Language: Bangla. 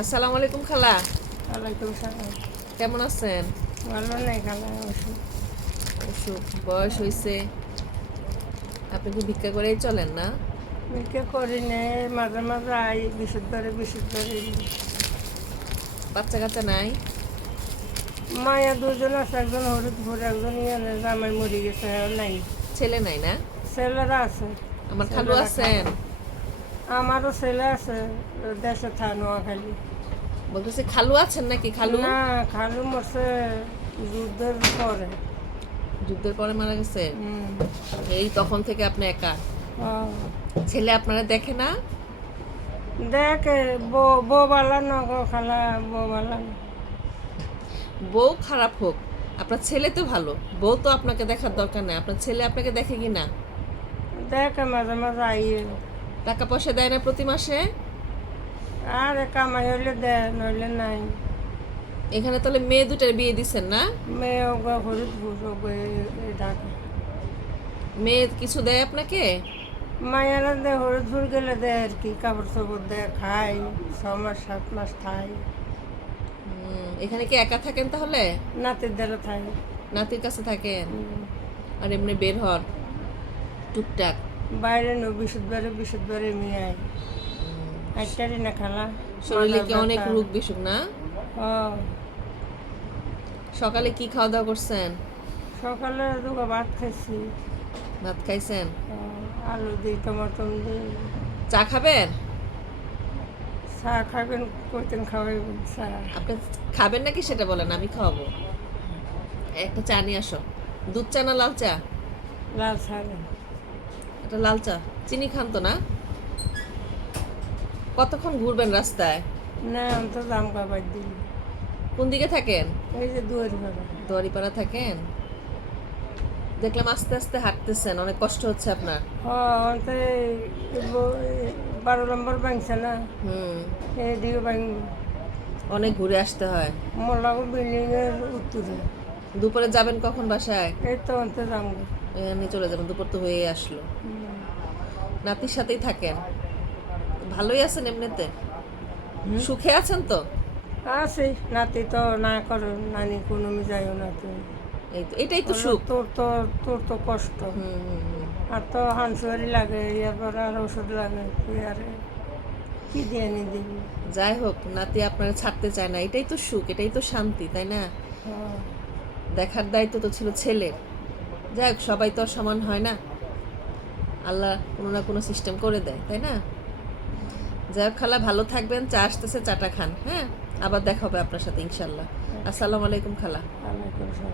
আসসালামু আলাইকুম খালা। ওয়ালাইকুম সালাম। কেমন আছেন? ভালো নাই খালা, ওষুধ অসুখ বয়স হয়েছে, আপনি কি ভিক্ষা করেই চলেন না? বিকে করি নেই, মাঝে মাঝে আই বিশুদ্ধ করে বাচ্চা কাচ্চা নাই? মায়া দুজন আছে, একজন হরিদপুর, একজন ইয়ানে জামাই মরে গেছে, আর নাই। ছেলে নাই না? ছেলেরা আছে। আমার খালু ছেলেরা আছেন? আমারও ছেলে আছে, দেশে থা নোয়াখালী। বলতেছি খালু আছেন নাকি? খালু না, খালু মরছে যুদ্ধের পরে। যুদ্ধের পরে মারা গেছে? হুম। এই তখন থেকে আপনি একা? ও, ছেলে আপনারা দেখে না? দেখে বউ বালা ন গো খালা, বউ বালা না। বউ খারাপ হোক, আপনার ছেলে তো ভালো। বউ তো আপনাকে দেখার দরকার নেই, আপনার ছেলে আপনাকে দেখে কি না? দেখে মাঝে মাঝে আইয়ে। টাকা পয়সা দেয় না প্রতি মাসে? আর কামাই হইলে দেয়, নইলে নাই। এখানে তাহলে মেয়ে দুটার বিয়ে দিচ্ছেন না? মেয়ে ওগা ফরিদপুর, ওগা এই ঢাকা। মেয়ে কিছু দেয় আপনাকে? মায়েরা দেয়, হরিদপুর গেলে দেয় আর কি, কাপড় চোপড় দেয়, খাই, 6 মাস 7 মাস খাই। এখানে কি একা থাকেন তাহলে? নাতির দ্বারা খাই। নাতির কাছে থাকেন? আর এমনি বের হন টুকটাক? বাইরে নো বিশুদ্ধবারে মেয়ে আই আইটারি না খালা। শরীরে কি মাথার অনেক ব্যথা। রোগ বিসুখ না? ও, সকালে কি খাওয়া দাওয়া করছেন? সকালে দুটো ভাত খাইছি। ভাত খাইছেন? ও, আলু দিই, টমাটো দিই। চা খাবেন? চা খাবেন, কইতেন খাওয়াইবেন চা। আপনি খাবেন নাকি সেটা বলেন, আমি খাওয়াবো। একটা চা নিয়ে আসো। দুধ চা না লাল চা? লাল চা দেন। একটা লাল চা। চিনি খান তো না? কতক্ষণ ঘুরবেন রাস্তায়? না, আমি তো দাম কাবার দিই। কোন দিকে থাকেন? এই যে দুয়ারি বাবা। দড়িপাড়া থাকেন? দেখলাম আস্তে আস্তে হাঁটতেছেন, অনেক কষ্ট হচ্ছে আপনার। অন্তে 12 নম্বর ভাঙছে না, হুম। এইদিকে ভাঙ অনেক ঘুরে আসতে হয়। মোল্লাগো বিল্ডিং এর উত্তরে। দুপুরে যাবেন কখন বাসায়? এই তো অন্তে যাবো। এখানে চলে যাবেন, দুপুর তো হয়েই আসলো। নাতির সাথেই থাকেন? ভালোই আছেন এমনিতে? সুখে আছেন তো? আছি, নাতি তো না করো, নানি কোনো যাইও না তুই। এই তো, এটাই তো সুখ। তোর তো কষ্ট। হুম হুম হুম। আর তো হাঁসুয়ারি লাগে, এরপর আর ওষুধ লাগে, তুই আর কি দিয়ে নি দিবি। যাই হোক, নাতি আপনারা ছাড়তে চায় না, এটাই তো সুখ, এটাই তো শান্তি, তাই না? হ্যাঁ। দেখার দায়িত্ব তো ছিল ছেলের। যাই হোক, সবাই তো আর সমান হয় না, আল্লাহ কোনো না কোনো সিস্টেম করে দেয়, তাই না? যাই হোক খালা, ভালো থাকবেন। চা আসতেছে, চাটা খান। হ্যাঁ, আবার দেখা হবে আপনার সাথে ইনশাল্লাহ। আসসালামু আলাইকুম খালা। ওয়ালাইকুম আসসালাম।